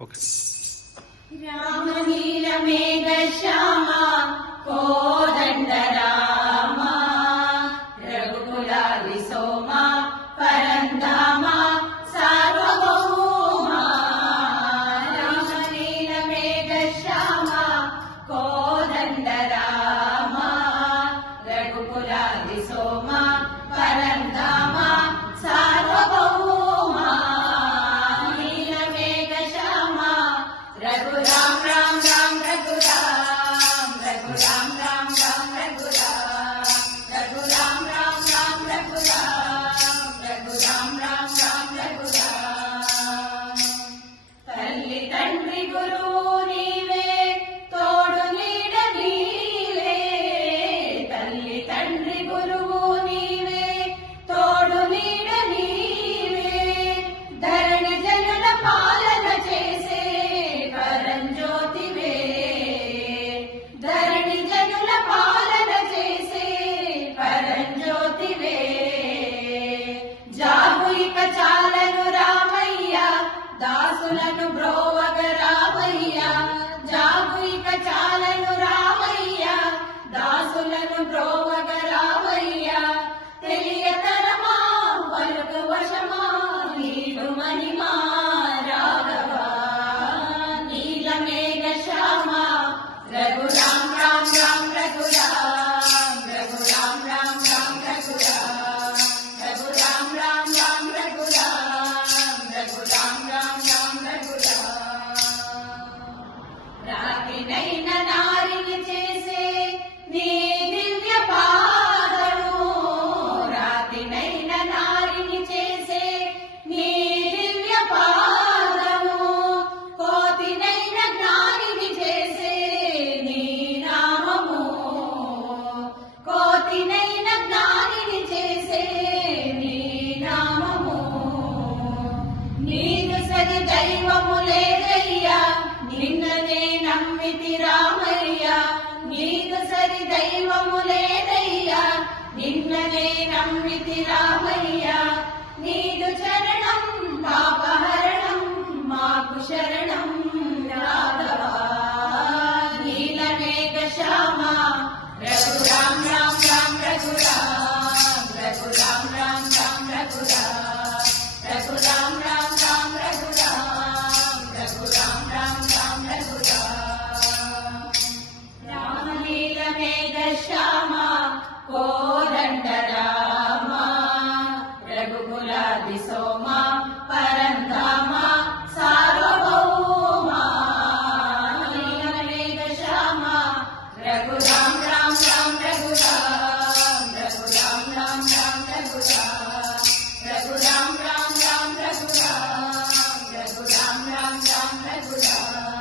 Okay. Rama నీల మేఘ శ్యామ కోదండ రామ రఘుకులాది సోమ పరంధామ సార్వభౌమ. రామ నీల మేఘ శ్యామ కోదండ రామ రఘుకులాది సోమ పరంధామ సార్వభౌమ. నీల మేఘ శ్యామ రఘు రామ రామ రామ రఘు రామ రఘు రామ రామ రామ రఘు రామ రఘు రామ రామ రామ రఘు రామ రఘు రామ రామ రామ రఘు రామ. తల్లి తండ్రి గురువు నీవే తోడు నీడ నీవే. తల్లి తండ్రి గురువు నీవే తోడు నీడ నీవే. ధరణి జనుల పాలన చేసే పరంజ్యోతివే. ధరణి జనుల పాలన చేసే పరంజ్యోతివే. జాగు ఇక చాలను రామయ్య దాసులను బ్రోవగ రామయ్య. జాగు ఇక చాలను రామయ్య దాసులను బ్రోవగ రామయ్య. తెలియతరమా పలుకు వశమా నీడు మణిమా రాఘవా. నీల మేఘ శ్యామ రఘు రామ రామ రామ రఘు రామ రఘు రామ రామ రామ రఘు రామ రఘు రామ రామ రామ రఘు రామ రఘు రామ రామ రామ రఘు రామ. రాతినైన నారిని చేసే నీ దివ్య పాదము. రాతినైన నారిని చేసే నీ దివ్య పాదము. కోతినైన జ్ఞానిని చేసే నీ నామము. కోతినైన జ్ఞానిని చేసే నీ నామము. నీదు సరి దైవము లేదయ్యా నిన్ననే నమ్మితి రామయ్య. నీదు సరి దైవము లేదయ్యా నిన్ననే నమ్మితి రామయ్య. నీదు చరణం పాపహరణం మాకు శరణం రాఘవా. నీల మేఘ శ్యామ రఘు రామ రామ రామ రఘు రామ రఘు రామ రామ రామ రఘు రామ రఘు రామ రామ రామ రఘు రామ రఘు రామ రామ రామ రఘు రామ. రామ నీల మేఘ శ్యామ కోదండ రామ రఘుకులాది సోమ పరంధామ సార్వభౌమ. నీల మేఘ శ్యామ రఘు రామ రామ రామ రఘు రామ రఘు రామ రామ రామ రఘు రామ రఘు రామ రామ రామ రఘు రామ రఘు రామ రామ రామ రఘు రామ.